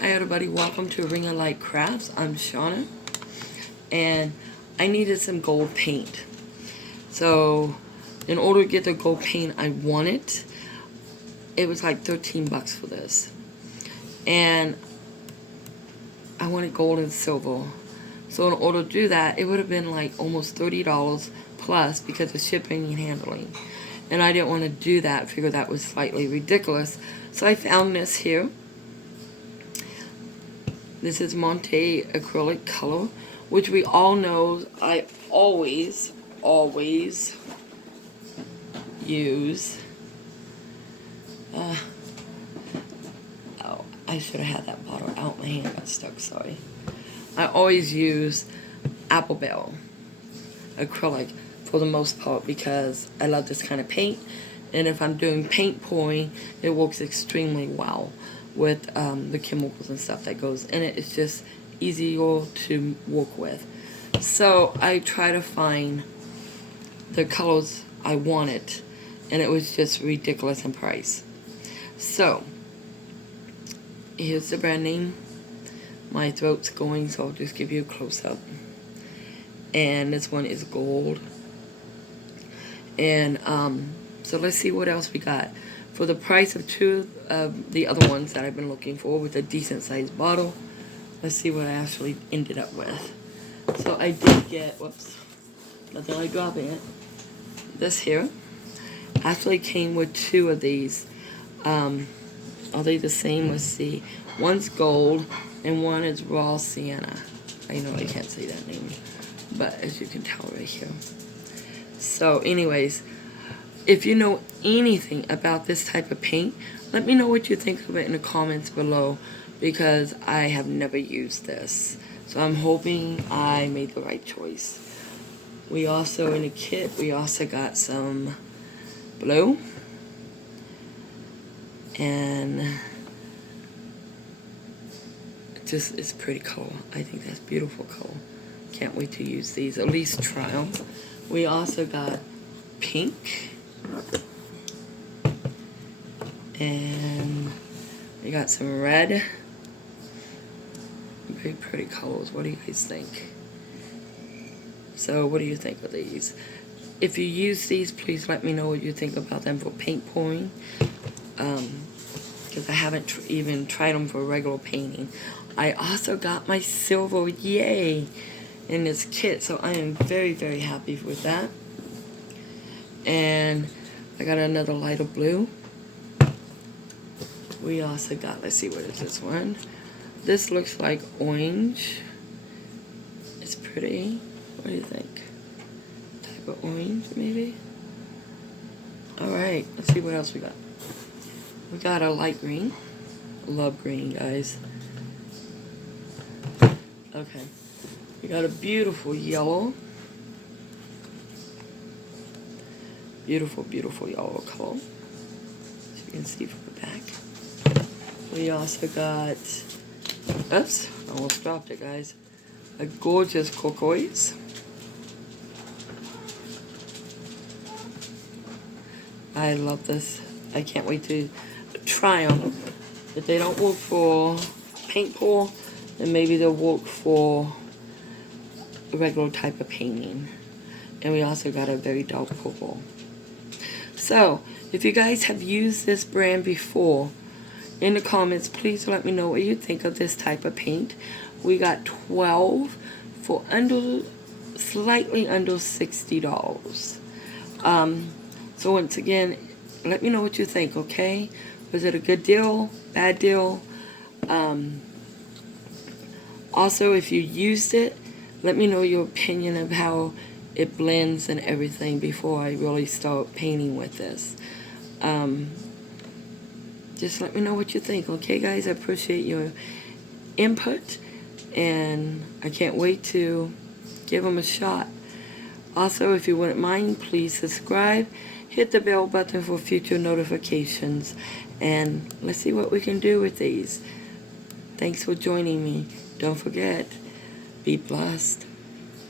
Hi everybody, welcome to Ring of Light Crafts. I'm Shauna, and I needed some gold paint. So, in order to get the gold paint I wanted, it was like 13 bucks for this. And I wanted gold and silver. So in order to do that, it would have been like almost $30 plus because of shipping and handling. And I didn't want to do that, figured that was slightly ridiculous. So I found this here. This is Monte acrylic color, which we all know I always use. Oh, I should have had that bottle out. My hand got stuck, sorry. I always use Apple Bell acrylic for the most part because I love this kind of paint. And if I'm doing paint pouring, it works extremely well with the chemicals and stuff that goes in it. It's just easier to work with. So I try to find the colors I wanted, and it was just ridiculous in price. So here's the brand name. My throat's going, so I'll just give you a close-up. And this one is gold. And so let's see what else we got. For the price of two of the other ones that I've been looking for with a decent sized bottle, let's see what I actually ended up with. So I did get, whoops, nothing like dropping it. This here actually came with two of these. Are they the same? Let's see. One's gold and one is raw sienna. I know I can't say that name, but as you can tell right here. So anyways, if you know anything about this type of paint, let me know what you think of it in the comments below, because I have never used this. So I'm hoping I made the right choice. We also, in the kit, we also got some blue. And it's pretty color. I think that's beautiful color. Can't wait to use these, at least try them. We also got pink. And we got some red. Very pretty colors. What do you guys think? So what do you think of these? If you use these, please let me know what you think about them for paint pouring. Because I haven't even tried them for regular painting. I also got my silver, yay, in this kit. So I am very, very happy with that. And I got another lighter blue. We also got, let's see, what is this one? This looks like orange. It's pretty. What do you think? Type of orange, maybe? Alright, let's see what else we got. We got a light green. Love green, guys. Okay. We got a beautiful yellow. Beautiful, beautiful yellow color. As you can see from the back. We also got, oops, I almost dropped it, guys. A gorgeous turquoise. I love this. I can't wait to try them. If they don't work for paint pour, then maybe they'll work for a regular type of painting. And we also got a very dark purple. So, if you guys have used this brand before, in the comments, please let me know what you think of this type of paint. We got 12 for slightly under $60. So once again, let me know what you think, okay? Was it a good deal? Bad deal? Also, if you used it, let me know your opinion of how it blends and everything before I really start painting with this. Just let me know what you think, okay, guys? I appreciate your input, and I can't wait to give them a shot. Also, if you wouldn't mind, please subscribe, hit the bell button for future notifications, and let's see what we can do with these. Thanks for joining me. Don't forget, be blessed.